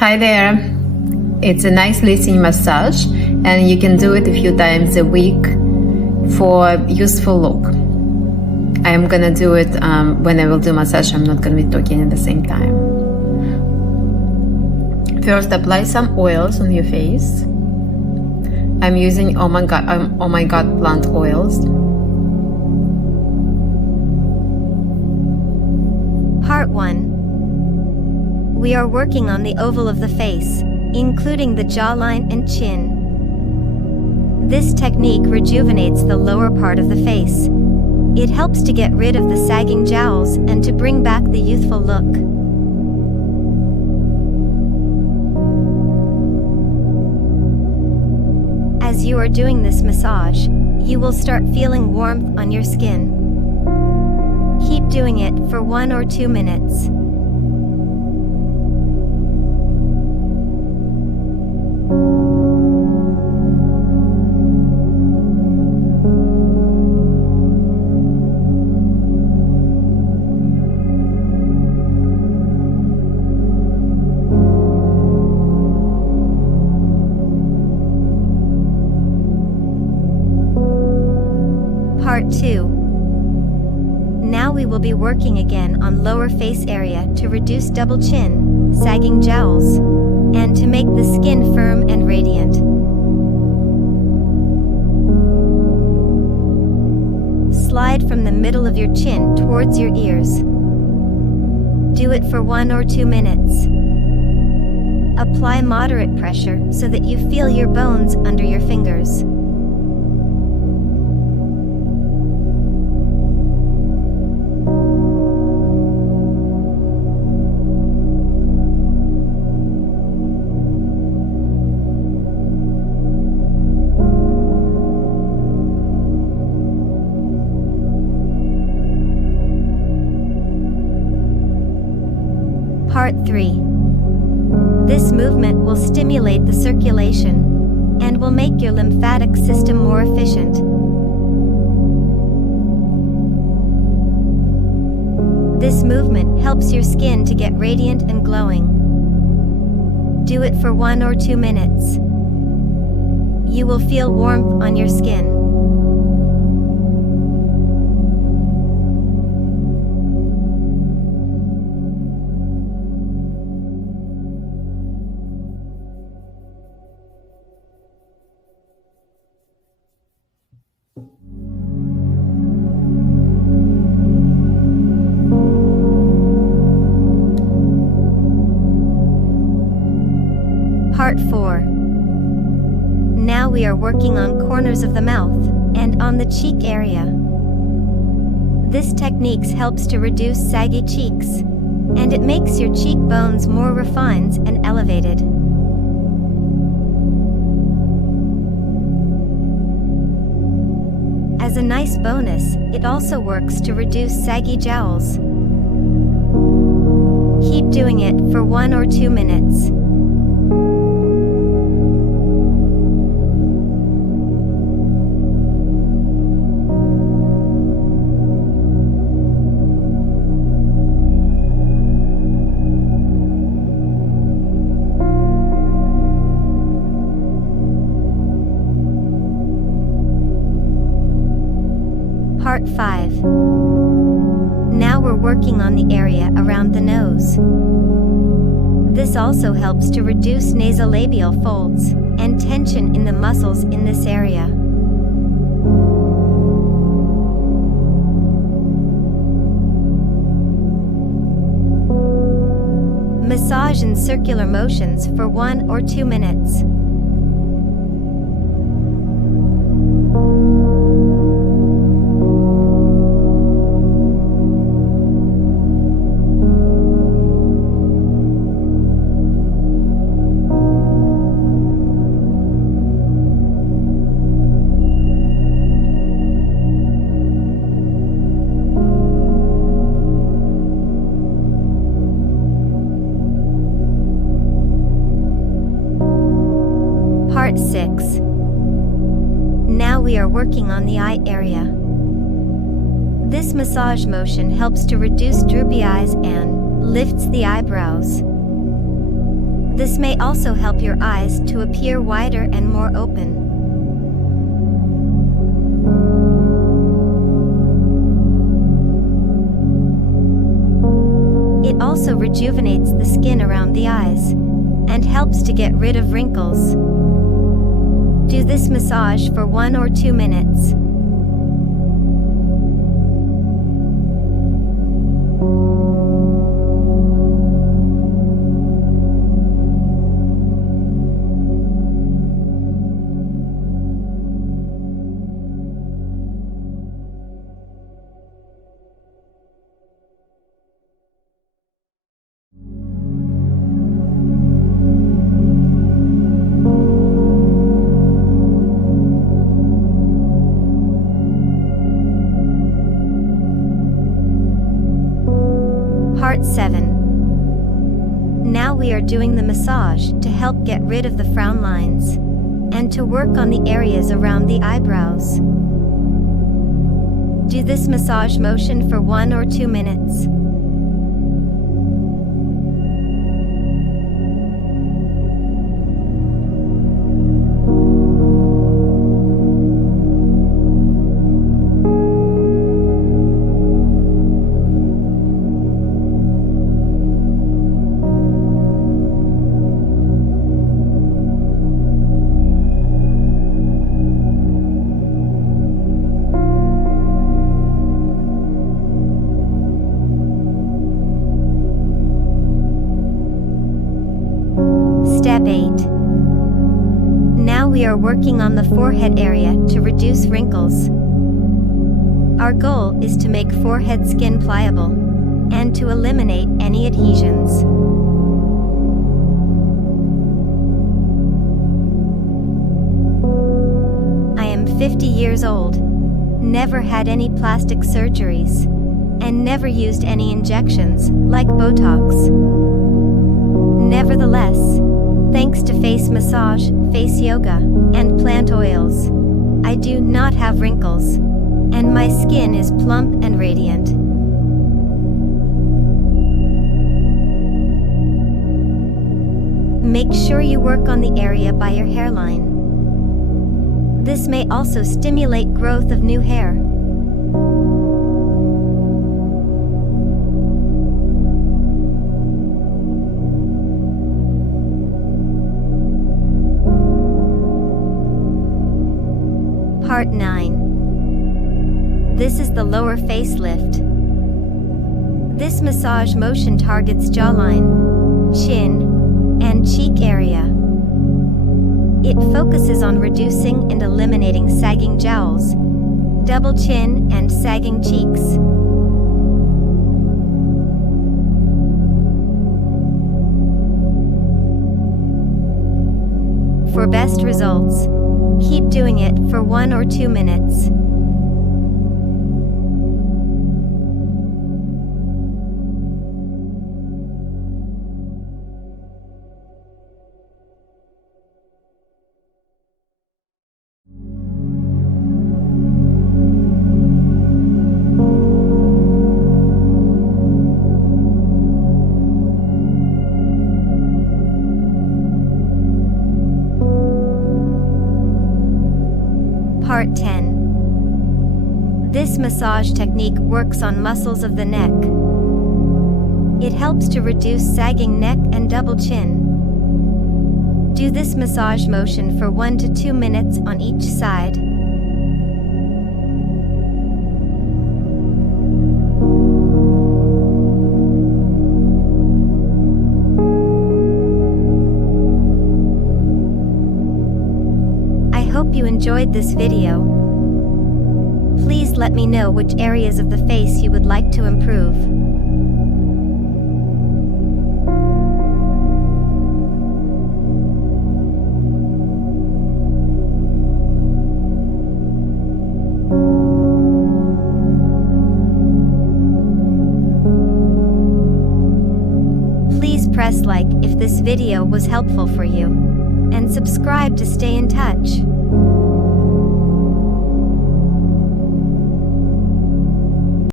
Hi there. It's a nice listening massage, and you can do it a few times a week for youthful look. I am gonna do it when I will do massage. I'm not gonna be talking at the same time. First, apply some oils on your face. I'm using Oh My God plant oils. Part 1. We are working on the oval of the face, including the jawline and chin. This technique rejuvenates the lower part of the face. It helps to get rid of the sagging jowls and to bring back the youthful look. As you are doing this massage, you will start feeling warmth on your skin. Keep doing it for 1 or 2 minutes. Part 2. Now we will be working again on lower face area to reduce double chin, sagging jowls, and to make the skin firm and radiant. Slide from the middle of your chin towards your ears. Do it for 1 or 2 minutes. Apply moderate pressure so that you feel your bones under your fingers. Part 3. This movement will stimulate the circulation and will make your lymphatic system more efficient. This movement helps your skin to get radiant and glowing. Do it for 1 or 2 minutes. You will feel warmth on your skin. Part 4. Now we are working on corners of the mouth and on the cheek area. This technique helps to reduce saggy cheeks, and it makes your cheekbones more refined and elevated. As a nice bonus, it also works to reduce saggy jowls. Keep doing it for 1 or 2 minutes. Part 5. Now we're working on the area around the nose. This also helps to reduce nasolabial folds and tension in the muscles in this area. Massage in circular motions for 1 or 2 minutes. Part 6. Now we are working on the eye area. This massage motion helps to reduce droopy eyes and lifts the eyebrows. This may also help your eyes to appear wider and more open. It also rejuvenates the skin around the eyes and helps to get rid of wrinkles. Do this massage for 1 or 2 minutes. Part 7. Now we are doing the massage to help get rid of the frown lines and to work on the areas around the eyebrows. Do this massage motion for 1 or 2 minutes. Step 8. Now we are working on the forehead area to reduce wrinkles. Our goal is to make forehead skin pliable and to eliminate any adhesions. I am 50 years old, never had any plastic surgeries, and never used any injections like Botox. Nevertheless, thanks to face massage, face yoga, and plant oils, I do not have wrinkles, and my skin is plump and radiant. Make sure you work on the area by your hairline. This may also stimulate growth of new hair. Part 9. This is the lower facelift. This massage motion targets jawline, chin, and cheek area. It focuses on reducing and eliminating sagging jowls, double chin, and sagging cheeks. For best results, keep doing it for 1 or 2 minutes. Part 10. This massage technique works on muscles of the neck. It helps to reduce sagging neck and double chin. Do this massage motion for 1 to 2 minutes on each side. I hope you enjoyed this video. Please let me know which areas of the face you would like to improve. Please press like if this video was helpful for you, and subscribe to stay in touch.